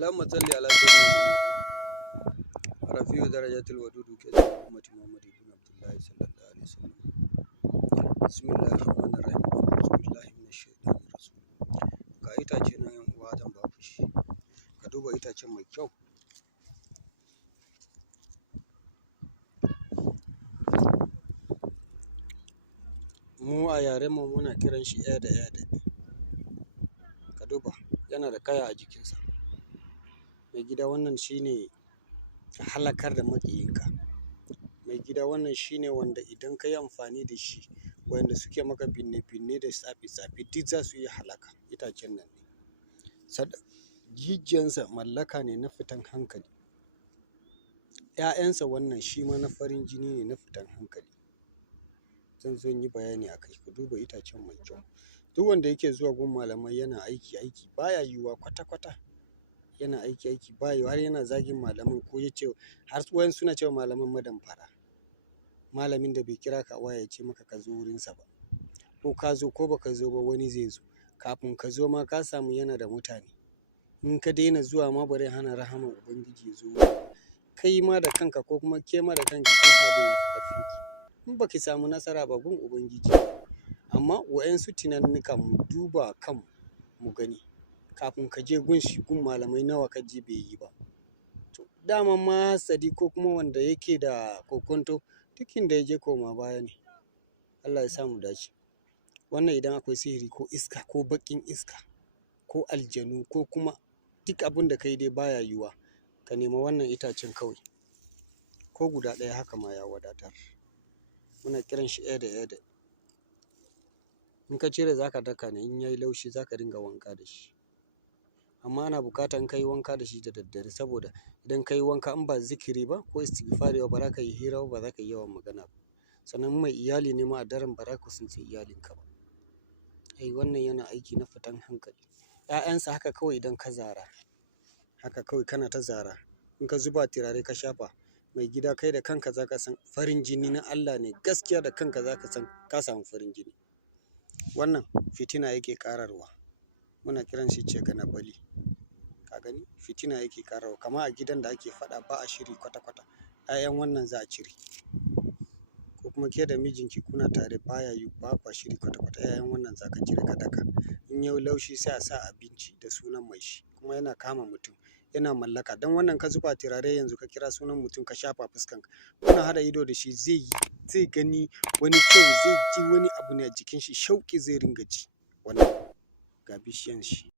اللهم صل على سيدنا محمد رفيع درجات الودود كذا أمة محمد بن عبد الله صلى الله عليه وسلم. بسم الله الرحمن الرحيم. أعوذ بالله من الشيطان الرجيم. Ga itace nan yan uwa zan ba ku shi. Ka duba itacen mai kyau. Mu a yaren mu muna kiran shi ede ede. Ka duba yana da kaya a jikinsa. Mai gida wannan shine halakar da maƙiyinka. Mai gida wannan shine wanda idan ka yi amfani da shi wanda suke maka binne-binne da tsafi-tsafi duk za su yi halaka. Itacen nan ne. Jijiyansa mallaka ne na fitan hankali. ‘Ya'yansa wannan shi ma na farin jini ne na fitan hankali. Zan zo yi bayani a kai. Ku duba itacen mai kyau. Duk wanda yake zuwa gun malamai yana aiki baya yiwuwa kwata-kwata. Yana aiki baya yiwuwa har yana zagin malamin ko ya ce har wayan suna cewa malaman madamfara. Malamin da bai kira ka waya ya ce maka ka zo wurinsa ba. Ko ka zo ko baka zo ba wani zai zo. Kafin ka zo ma ka samu yana da mutane. In ka daina zuwa ma bari hana rahaman Ubangiji ya zo wurin. Kai ma da kanka ko kuma ke ma da kanki kun abin ya fi ƙarfinki. In baki samu nasara ba gun Ubangiji. Amma wa'yansu tunaninnika mu duba kan mu gani. Kafin ka je gun shi gun malamai nawa ka je bai yi ba. To dama ma hasadi ko kuma wanda yake da kokonto duk inda ya je koma baya ne. Allah ya sa mu dace. Wannan idan akwai sihiri ko iska ko baƙin iska ko aljanu ko kuma duk abin da kai dai baya yiwuwa ka nema wannan itacen kawai. Ko guda ɗaya haka ma ya wadatar. Muna kiran shi ede ede. In ka cire za ka daka ne in yayi laushi za ka dinga wanka da shi. Amma ana buƙatar in ka yi wanka da shi da daddare saboda idan ka yi wanka in ba zikiri ba ko istighfari ba za ka yi hira ba za ka yi yawan magana ba. Sannan mai iyali ne ma a daren ba za ku kusance iyalinka ba. Wannan yana aiki na fitan hankali. ‘Ya'yansa haka kawai idan ka zara. Haka kawai kana ta zara. In ka zuba turare ka shafa mai gida kai da kanka za ka san farin jini na Allah ne gaskiya da kanka za ka san ka samu farin jini. Wannan fitina yake ƙararwa. Muna kiran shi ceganabali. Ka gani fitina yake ƙararwa kama a gidan da ake faɗa ba a shiri kwata-kwata. ‘Ya'yan wannan za a cire. Ko kuma ke da mijinki kuna tare baya yi ba kwa shiri kwata-kwata. ‘Ya'yan wannan za ka cire ka daka. In yayi laushi sai a sa abinci da sunan mai shi kuma yana kama mutum yana mallaka. Don wannan ka zuba turare yanzu ka kira sunan mutum ka shafa fuskanka. Kuna haɗa ido da shi zai gani wani kyau zai ji wani abu ne a jikin shi shauƙi zai ringa ji. Wannan ga bishiyan shi.